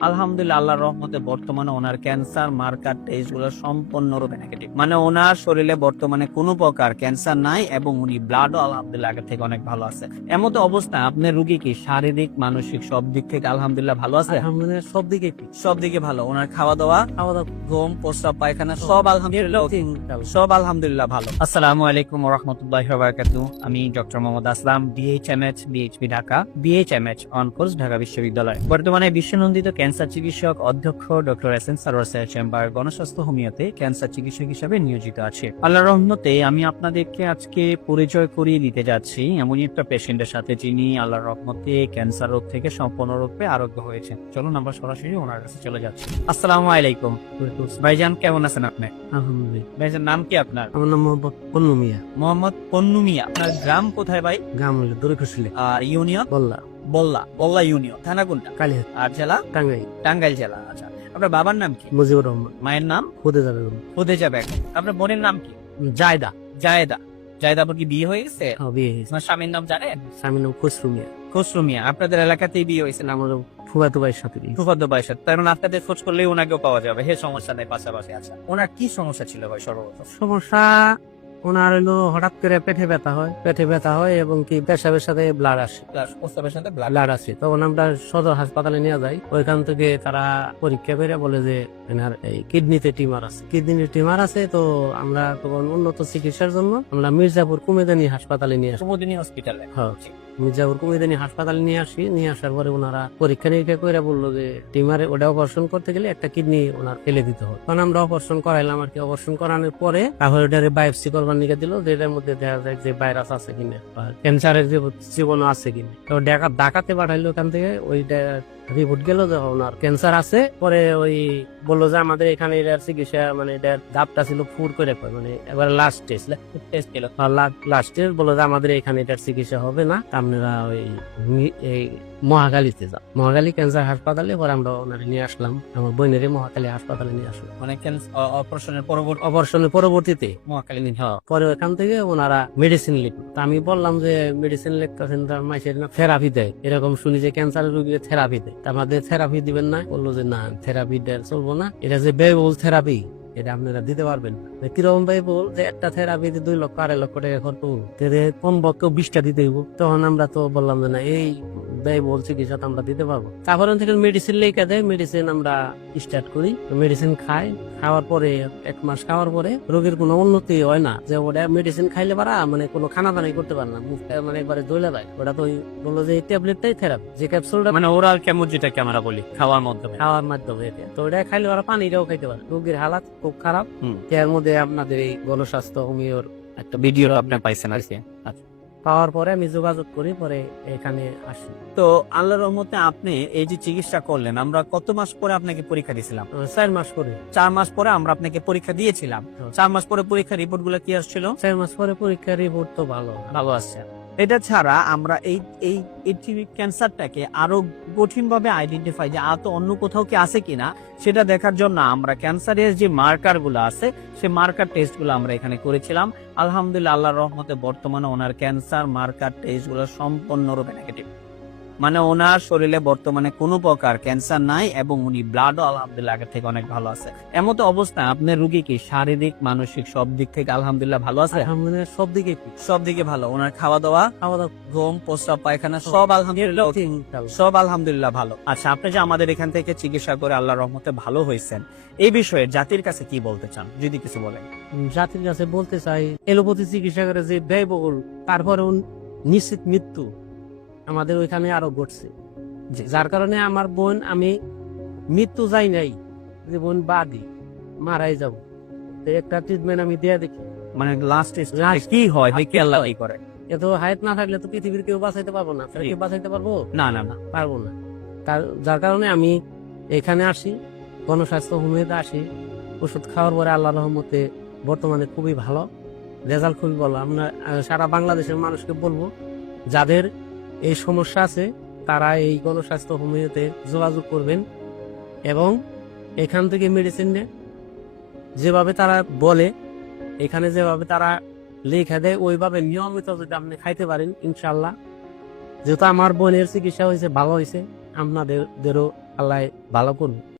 আলহামদুলিল্লাহ আল্লাহর রহমতে বর্তমানে ওনার ক্যান্সার মার্কার টেস্ট গুলো সম্পূর্ণরূপে নেগেটিভ। মানে ওনার শরীরে বর্তমানে কোনো প্রকার ক্যান্সার নাই এবং উনি ব্লাডও আলহামদুলিল্লাহ আগের থেকে অনেক ভালো আছে। এমত অবস্থায় আপনার রুগী কি শারীরিক মানসিক সব দিক থেকে আলহামদুলিল্লাহ ভালো আছে? আলহামদুলিল্লাহ সব দিকে ভালো। ওনার খাওয়া দাওয়া ঘুম প্রস্রাব পায়খানা সব আলহামদুলিল্লাহ ভালো। আসসালামু আলাইকুম ওয়া রাহমাতুল্লাহি ওয়া বারাকাতুহু। আমি doctor Mohammad Aslam, বিএইচএমএইচ BHP Dhaka, বিএইচএমএইচ on course Dhaka বিশ্ববিদ্যালয়। বর্তমানে বিশ্বনন্দিত ক্যান্সার চিকিৎসক অধ্যক্ষ ডক্টর এসএন সারোয়ার চেম্বার গণস্বাস্থ্য হোমিওতে ক্যান্সার চিকিৎসক হিসেবে নিয়োজিত আছে। আল্লাহর রহমতে আমি আপনাদেরকে আজকে পরিচয় করিয়ে দিতে যাচ্ছি এমনই একটা পেশেন্টের সাথে যিনি আল্লাহর রহমতে ক্যান্সার রোগ থেকে সম্পূর্ণরূপে আরোগ্য হয়েছেন। চলুন আমরা সরাসরি ওনার কাছে চলে যাচ্ছি। আসসালামু আলাইকুম ভাইজান, কেমন আছেন আপনি? আলহামদুলিল্লাহ। ভাইজান নাম কি আপনার? আমার নাম মোহাম্মদ পন্নু মিয়া। মোহাম্মদ পন্নু মিয়া। আপনার গ্রাম কোথায় ভাই? গ্রাম হলো দড়িখুশিলে। আর ইউনিয়ন? বল্লা। বল্লা ইউনিয়ন। থানা কোনটা? কালিহাত। আর জেলা? টাঙ্গাইল। টাঙ্গাইল জেলা। আচ্ছা, আপনার বাবার নাম কি? মুজিবুর রহমান। মায়ের নাম? খুদে যাবে। বেগম। আপনার বোনের নাম কি? জায়দা। জায়েদা। আপনার কি বিয়ে হয়ে গেছে? বিয়ে হয়েছে। আপনার স্বামীর নাম জানেন? স্বামীর নাম খসরু মিয়া। খসরু মিয়া। আপনাদের এলাকাতেই বিয়ে হয়েছে? আমার ফুফাতো ভাইয়ের সাথে বিয়ে। ফুফাতো ভাইয়ের সাথে। তার মানে আপনাদের খোঁজ করলেই ওনাকেও পাওয়া যাবে। হে, সমস্যা নেই, পাশাপাশি। আচ্ছা, ওনার কি সমস্যা ছিল ভাই সর্বপ্রথম? সমস্যা ওনার হলো হঠাৎ করে পেটে ব্যথা হয় এবং কি পেশাবের সাথে ব্লাড আসে। প্রস্তাবের সাথে ব্লাড আসে। তখন আমরা সদর হাসপাতালে নিয়ে যাই। ওইখান থেকে তারা পরীক্ষা করে বলে যে এনার এই কিডনিতে টিউমার আছে। তো আমরা তখন উন্নত চিকিৎসার জন্য আমরা মির্জাপুর কুমেদানি হাসপাতালে নিয়ে আসি। কুমুদিনী হসপিটালে? হ্যাঁ, মির্জাপুর কুমেদানি হাসপাতালে নিয়ে আসার পরে ওনারা পরীক্ষা নিরীক্ষা করে বললো যে টিউমারে ওটা অপারেশন করতে গেলে একটা কিডনি ওনার ফেলে দিতে হবে। তখন আমরা অপারেশন করাইলাম আর কি। অপারেশন করানোর পরে তারপরে ওটারে বায়োপসি করবার নিয়ে দিল, যেটার মধ্যে দেখা যায় যে ভাইরাস আছে কিনা বা ক্যান্সারের যে জীবাণু আছে কিনা। তো ঢাকাতে পাঠাইলো। ওখান থেকে ওইটা রিপোর্ট গেল যে ওনার ক্যান্সার আছে। পরে ওই বললো যে আমাদের এখানে এটার চিকিৎসা মানে এটার ধাপটা ছিল ফুর করে মানে এবার লাস্ট টেস্ট ছিল। লাস্ট টেস্ট বললো যে আমাদের এখানে এটার চিকিৎসা হবে না, আপনারা ওই মহাখালীতে যাও। মহাখালী ক্যান্সার হাসপাতালে। পরে আমরা ওনারে নিয়ে আসলাম, আমার বোনের মহাখালী হাসপাতালে নিয়ে আসলাম। মানে অপারেশনের পরবর্তীতে মহাখালী। পরে ওখান থেকে ওনারা মেডিসিন লিখল। তা আমি বললাম যে মেডিসিন লিখতেছেন তার মাসের থেরাপি দেয়, এরকম শুনি যে ক্যান্সারের রোগীকে থেরাপি দেয়। আমাদের থেরাপি দিবেন না? বললো যে না, থেরাপি চলবো না, এটা যে ব্যয়বহুল থেরাপি এটা আপনারা দিতে পারবেন না। কিরকম ব্যয়বহুল যে একটা থেরাপিতে 2 লক্ষ 2.5 লক্ষ টাকা খরচ, কমপক্ষে 20টা দিতে হইব। তখন আমরা তো বললাম যে না, এই ব্যয়বহুল চিকিৎসা তো আমরা দিতে পারবো। তারপর থেকে মেডিসিন লেখা দেয়, মেডিসিন আমরা স্টার্ট করি। মেডিসিন খাওয়ার পরে 1 মাস খাওয়ার পরে রোগীর কোনো উন্নতি হয় না। যে ওটা মেডিসিন খাইলে পারা মানে কোনো খানা দানাই করতে পারে না, মুখটা মানে একবারে দইলা যায়। ওটা তো বললো যে এই ট্যাবলেটটাই থেরাপি, যে ক্যাপসুলটা মানে ওরাল কেমো যেটাকে আমরা বলি খাওয়ার মাধ্যমে তো ওটা খাইলে ওরা পানিটাও খাইতে পারে। রোগীর হালাত খুব খারাপ। এর মধ্যে আপনাদের এই গণস্বাস্থ্য হোমিওর একটা ভিডিও আপনি পাইছেন আর কি। আচ্ছা, পাওয়ার পরে আমি যোগাযোগ করি, পরে এখানে আসি। তো আল্লাহর রহমতে আপনি এই যে চিকিৎসা করলেন, আমরা কত মাস পরে আপনাকে পরীক্ষা দিয়েছিলাম? 4 মাস পরে। 4 মাস পরে আমরা আপনাকে পরীক্ষা দিয়েছিলাম। 4 মাস পরে পরীক্ষা রিপোর্ট গুলো কি আসছিল? 4 মাস পরে পরীক্ষার রিপোর্ট তো ভালো আসছে। এটা ছাড়া আমরা এই ক্যান্সারটাকে আরো কঠিন ভাবে আইডেন্টিফাই যে আর তো অন্য কোথাও কি আছে কিনা সেটা দেখার জন্য আমরা ক্যান্সারের যে মার্কার গুলো আছে সেই মার্কার টেস্ট গুলো আমরা এখানে করেছিলাম। আলহামদুলিল্লাহ আল্লাহর রহমতে বর্তমানে ওনার ক্যান্সার মার্কার টেস্ট গুলো সম্পূর্ণরূপে নেগেটিভ। মানে ওনার শরীরে বর্তমানে কোনো প্রকার ক্যান্সার নাই এবং উনি ব্লাডও আলহামদুলিল্লাহ আগের থেকে অনেক ভালো আছে। এমত অবস্থায় আপনার রুগী কি শারীরিক মানসিক সব দিক থেকে আলহামদুলিল্লাহ ভালো আছে? আলহামদুলিল্লাহ সব দিকে ভালো। ওনার খাওয়া দাওয়া ঘুম প্রস্রাব পায়খানা সব আলহামদুলিল্লাহ ভালো। আচ্ছা, আপনি যে আমাদের এখান থেকে চিকিৎসা করে আল্লাহর রহমতে ভালো হয়েছেন, এই বিষয়ে জাতির কাছে কি বলতে চান যদি কিছু বলেন? জাতির কাছে বলতে চাই, এলোপ্যাথি চিকিৎসা করে যে ব্যয়বহুল, তারপরে নিশ্চিত মৃত্যু আমাদের ওইখানে আরো ঘটছে, যার কারণে আমার বোন, আমি মৃত্যু যাই নাই, যে বোন বাদী মারাই যাব, একটা ট্রিটমেন্ট আমি দিয়ে দেখি। মানে লাস্ট কি হয় কি আল্লাহ করে? এত হায়াত না থাকলে তো পৃথিবীর কেউ বাঁচাইতে পারবো না। কেউ বাঁচাইতে পারবো না, পারবো না। যার কারণে আমি এখানে আসি, গণস্বাস্থ্য হোমিওতে আসি। ওষুধ খাওয়ার পরে আল্লাহ রহমতে বর্তমানে খুবই ভালো রেজাল্ট, খুবই ভালো। আমরা সারা বাংলাদেশের মানুষকে বলবো, যাদের এই সমস্যা আছে তারা এই গণস্বাস্থ্য হোমিওতে যোগাযোগ করবেন এবং এখান থেকে মেডিসিন নেন। যেভাবে তারা বলে, এখানে যেভাবে তারা লেখা দেয়, ওইভাবে নিয়মিত যদি আপনি খাইতে পারেন, ইনশাল্লাহ, যেহেতু আমার বোনের চিকিৎসা হয়েছে, ভালো হয়েছে, আপনাদেরও আল্লাহ ভালো করুন।